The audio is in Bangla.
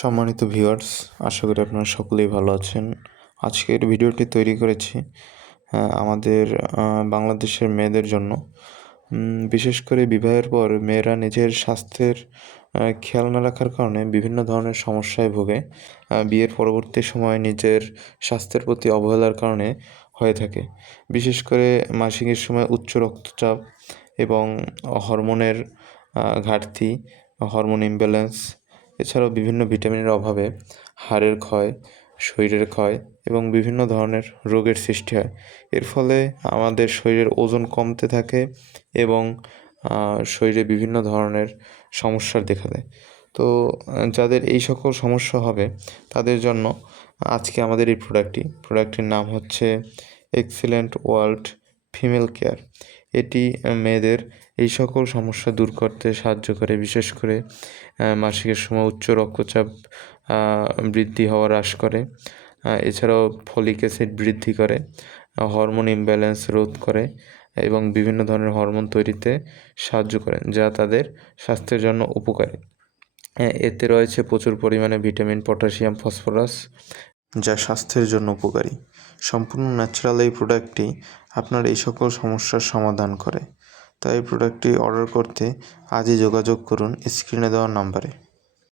সম্মানিত ভিউয়ার্স, আশা করি আপনারা সকলেই ভালো আছেন। আজকের ভিডিওটি তৈরি করেছি আমাদের বাংলাদেশের মেয়েদের জন্য। বিশেষ করে বিবাহের পর মেয়েরা নিজের স্বাস্থ্যের খেয়াল না রাখার কারণে বিভিন্ন ধরনের সমস্যায় ভোগে। বিয়ের পরবর্তী সময়ে নিজের স্বাস্থ্যের প্রতি অবহেলার কারণে হয়ে থাকে। বিশেষ করে মাসিকের সময় উচ্চ রক্তচাপ এবং হরমোনের ঘাটতি, হরমোন ইমব্যালেন্স, এছাড়াও বিভিন্ন ভিটামিনের অভাবে হাড়ের ক্ষয়, শরীরের ক্ষয় এবং বিভিন্ন ধরনের রোগের সৃষ্টি হয়। এর ফলে আমাদের শরীরের ওজন কমতে থাকে এবং শরীরে বিভিন্ন ধরনের সমস্যার দেখা দেয়। তো যাদের এই সকল সমস্যা হবে তাদের জন্য আজকে আমাদের এই প্রোডাক্টটির নাম হচ্ছে এক্সিলেন্ট ওয়ার্ল্ড ফিমেল কেয়ার। এটি মেয়েদের এই সকল সমস্যা দূর করতে সাহায্য করে। বিশেষ করে মাসিকের সময় উচ্চ রক্তচাপ বৃদ্ধি হওয়া হ্রাস করে। এছাড়াও ফলিক অ্যাসিড বৃদ্ধি করে, হরমোন ইমব্যালেন্স রোধ করে এবং বিভিন্ন ধরনের হরমোন তৈরিতে সাহায্য করে, যা তাদের স্বাস্থ্যের জন্য উপকারী। এতে রয়েছে প্রচুর পরিমাণে ভিটামিন, পটাশিয়াম, ফসফরাস, যা স্বাস্থ্যের জন্য উপকারী। সম্পূর্ণ ন্যাচারাল এই প্রোডাক্টটি আপনার এই সকল সমস্যার সমাধান করে। তাই এই প্রোডাক্টটি অর্ডার করতে আজই যোগাযোগ করুন স্ক্রিনে দেওয়া নাম্বারে।